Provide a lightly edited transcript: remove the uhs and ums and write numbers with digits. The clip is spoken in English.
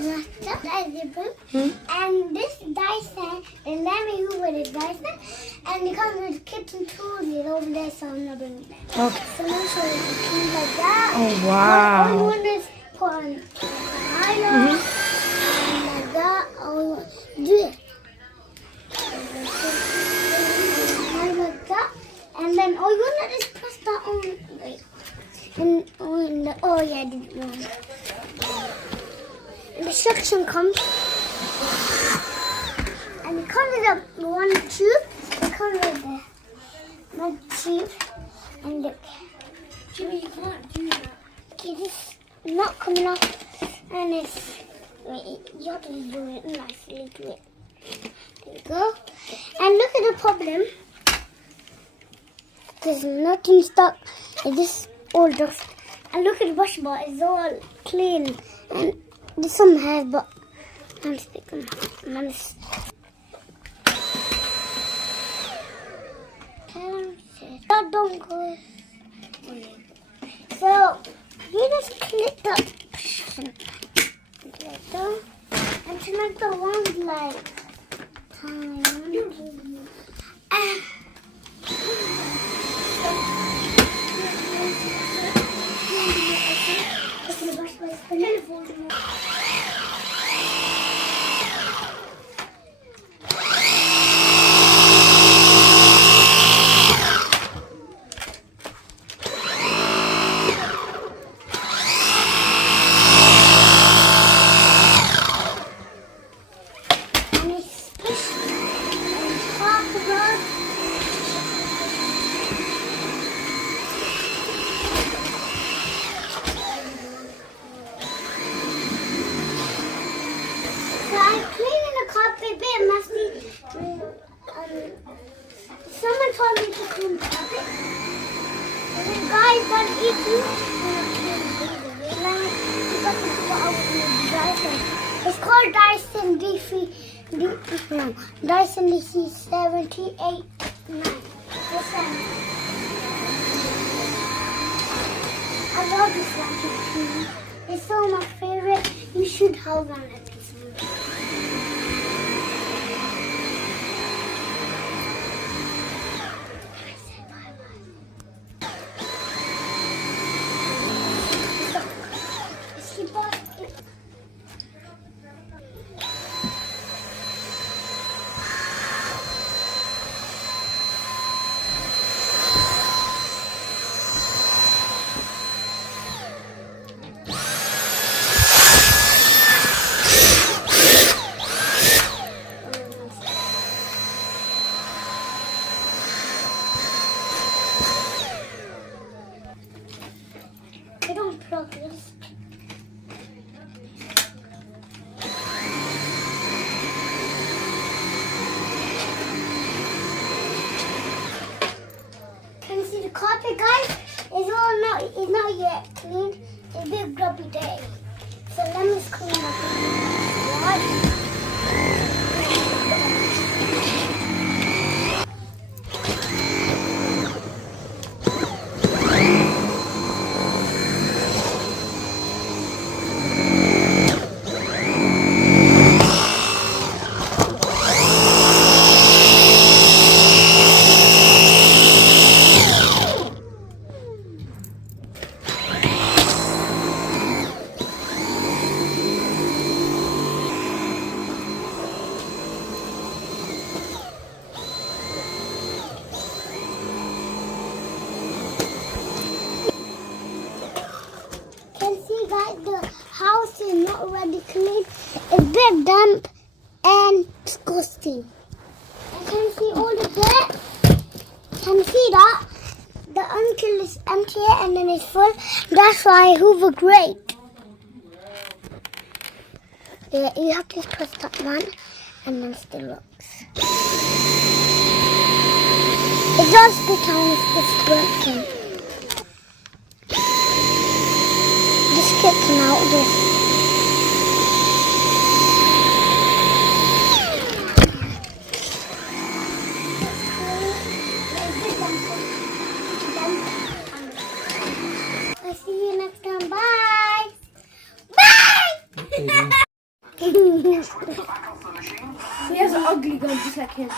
just as the boot. And this Dyson, the Lemmy Hoover is Dyson, and it comes with kitchen tools over there, so I'm not bringing that. Okay. So I'm going to show you the clean like that. Oh, wow. All you want is put on nylon, and like that. All you want to do it. Like that. And then all you want to is press that on. Wait. And on the, oh yeah, I did it wrong. And the suction comes. And it comes with a one tube. It comes with the one tube. And look. Jimmy, you can't do that. Okay, this is not coming off. And it's, wait, you have to do it nicely. Do it. There we go. And look at the problem. There's nothing stuck. It's just all dust. And look at the brush bar. It's all clean. And there's some hairs, but I'm sticking. That don't go. So you just click that like that. And to make the ones like someone told me to clean the carpet. And then guys don't eat you. It's called Dyson Dyson DC78 9. I love this one. It's so my favorite. You should hold on at this one. I don't plug this. Can you see the carpet, guys? It's not yet clean. It's a big grubby day. So let me clean up. Guys, the house is not already clean. It's a bit damp and disgusting. And can you see all the dirt? Can you see that? The uncle is empty and then it's full. That's why Hoover great. Yeah, you have to press that one and then still works. It does the time it's working. Just getting out of this. I'll see you next time. Bye. Bye. He has an ugly gun just like him.